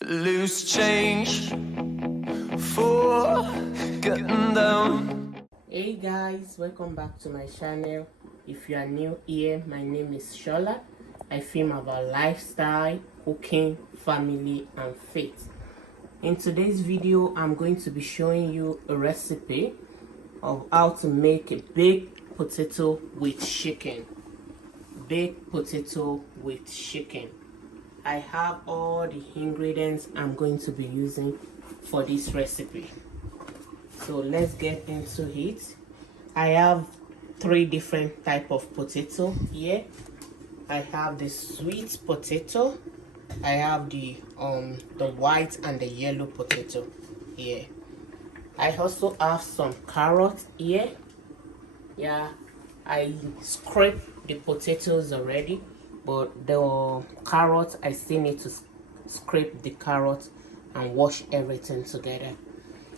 Loose change for getting down. Hey guys, welcome back to my channel. If you are new here, my name is Shola. I film about lifestyle, cooking, family and faith. In today's video, I'm going to be showing you a recipe of how to make a baked potato with chicken. Baked potato with chicken. I have all the ingredients I'm going to be using for this recipe. So let's get into it. I have three different type of potato here. I have the sweet potato, I have the white and the yellow potato here. I also have some carrots here. Yeah, I scraped the potatoes already, but the carrots I still need to scrape the carrots and wash everything together.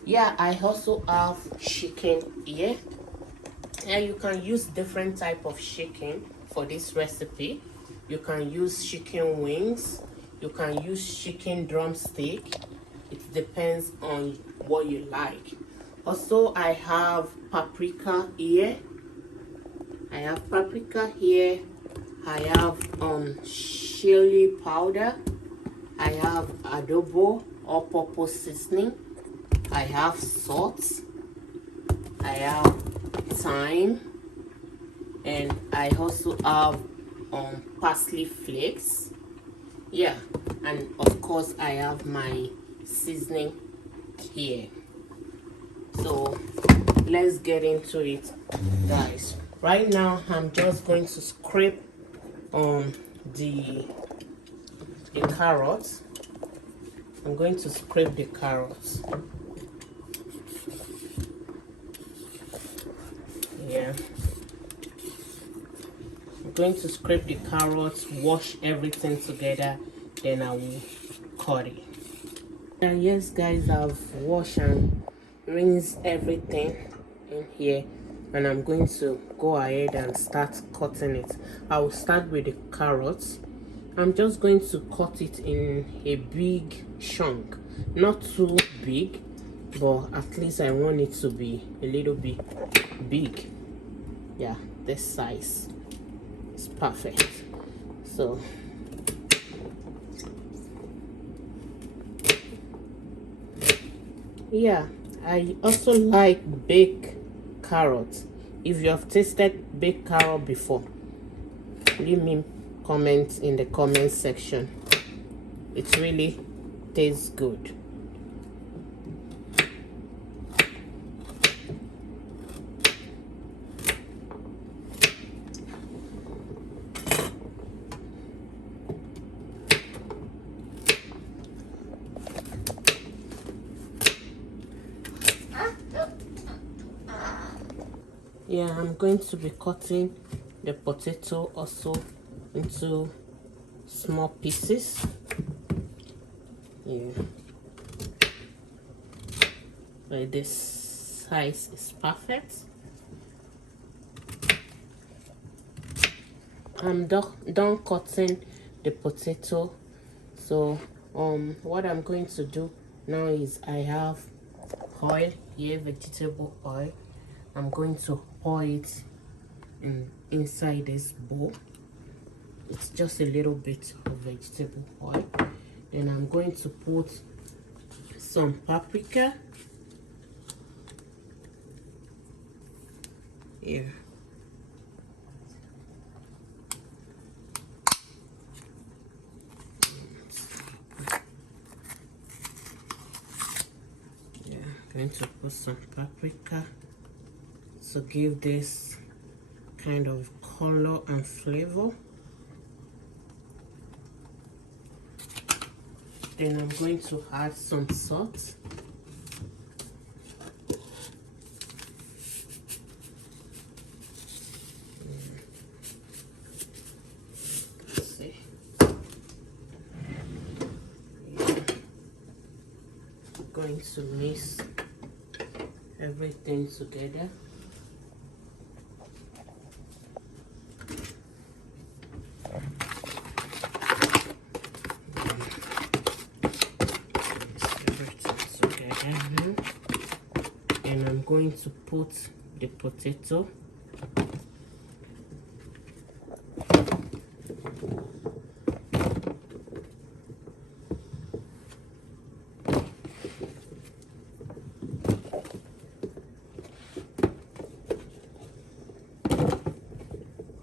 Yeah, I also have chicken here, and you can use different type of chicken for this recipe. You can use chicken wings, you can use chicken drumstick. It depends on what you like. Also, I have paprika here. I have chili powder. I have adobo or purpose seasoning. I have salt. I have thyme, and I also have parsley flakes. Yeah, and of course I have my seasoning here. So let's get into it, guys. Right now I'm just going to scrape the carrots. I'm going to scrape the carrots. Yeah, I'm going to scrape the carrots, wash everything together, then I will cut it. And yes guys, I've washed and rinsed everything in here, and I'm going to go ahead and start cutting it. I will start with the carrots. I'm just going to cut it in a big chunk, not too big, but at least I want it to be a little bit big. Yeah, this size is perfect. So yeah, I also like baked carrots. If you have tasted baked carrot before, leave me comments in the comment section. It really tastes good. Yeah, I'm going to be cutting the potato also into small pieces. Yeah, like this size is perfect. I'm done cutting the potato. So what I'm going to do now is I have oil here, vegetable oil. I'm going to pour it inside this bowl. It's just a little bit of vegetable oil. Then I'm going to put some paprika here. Yeah, I'm going to put some paprika to give this kind of color and flavor. Then I'm going to add some salt. See. Yeah. I'm going to mix everything together. going to put the potato.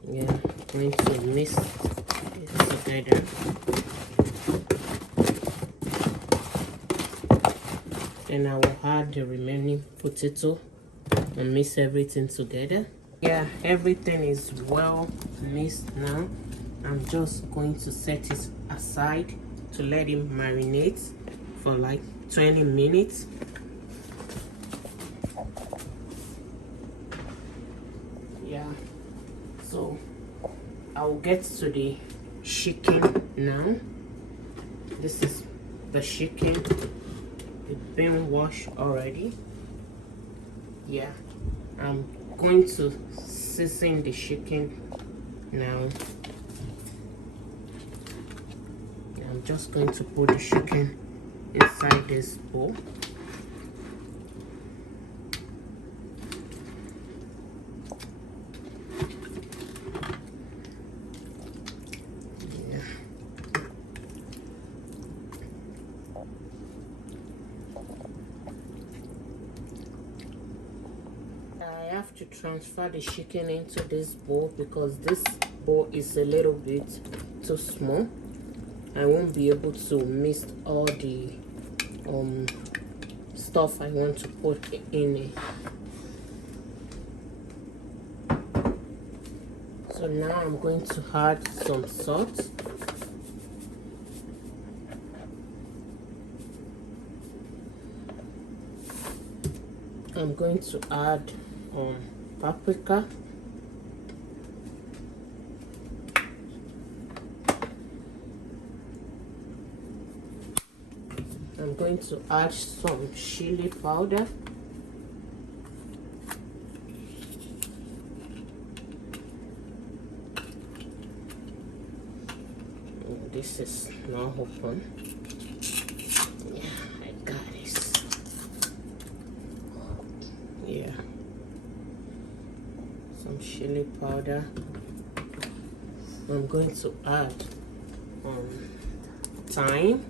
Yeah, going to mix it together. Then I will add the remaining potato and mix everything together. Yeah, everything is well mixed now. I'm just going to set it aside to let it marinate for like 20 minutes. Yeah, so I'll get to the chicken now. This is the chicken. It's been washed already. Yeah, I'm going to season the chicken now. I'm just going to put the chicken inside this bowl. Yeah. I have to transfer the chicken into this bowl because this bowl is a little bit too small. I won't be able to mix all the stuff I want to put in it. So now I'm going to add some salt. I'm going to add paprika. I'm going to add some chili powder. This is not open. Yeah, I got this. Yeah, some chili powder. I'm going to add thyme.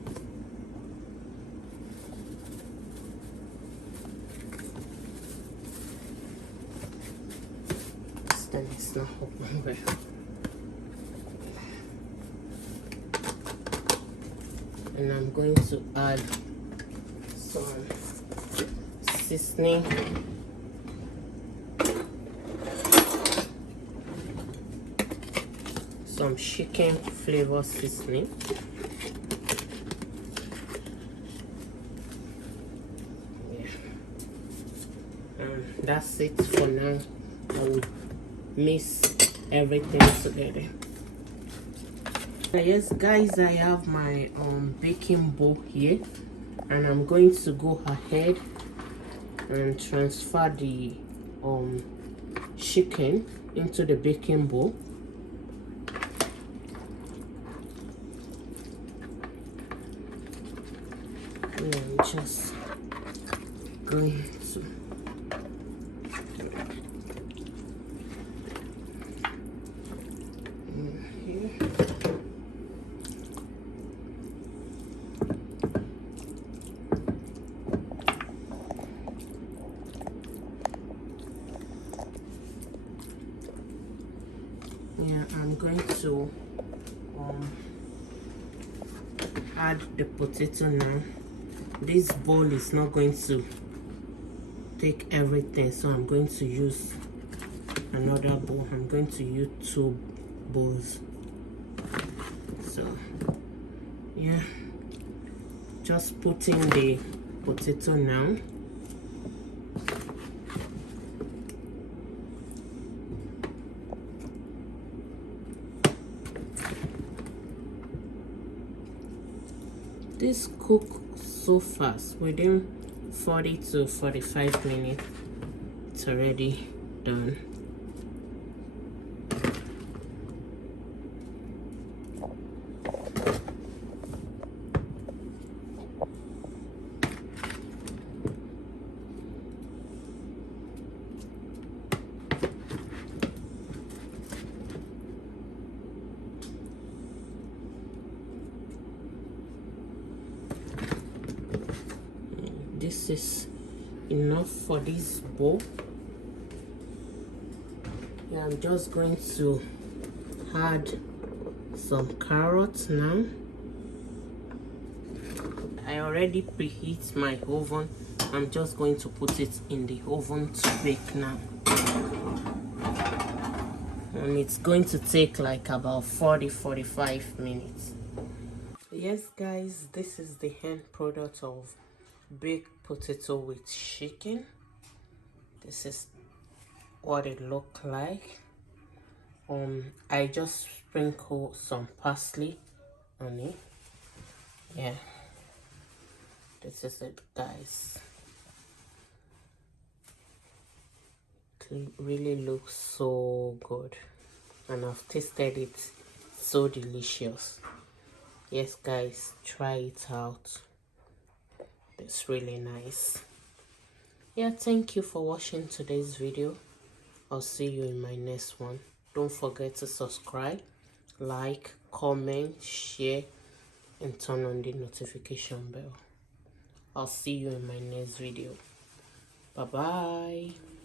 Then it's not open well. And I'm going to add some seasoning. Some chicken flavor seasoning. Yeah. That's it for now. I will mix everything together. Yes guys, I have my baking bowl here, and I'm going to go ahead and transfer the chicken into the baking bowl. And I'm just going to I'm going to add the potato now. This bowl is not going to take everything, so I'm going to use another bowl. I'm going to use 2 bowls. So yeah, just putting the potato now. This cook so fast, within 40 to 45 minutes it's already done. this is enough for this bowl. Yeah, I'm just going to add some carrots now. I already preheat my oven. I'm just going to put it in the oven to bake now. And it's going to take like about 40-45 minutes. Yes guys, this is the end product of baked potato with chicken. This is what it looked like. I just sprinkle some parsley on it. Yeah, this is it guys. It really looks so good, and I've tasted it, so delicious. Yes guys, try it out. It's really nice. Yeah, thank you for watching today's video. I'll see you in my next one. Don't forget to subscribe, like, comment, share, and turn on the notification bell. I'll see you in my next video. Bye bye.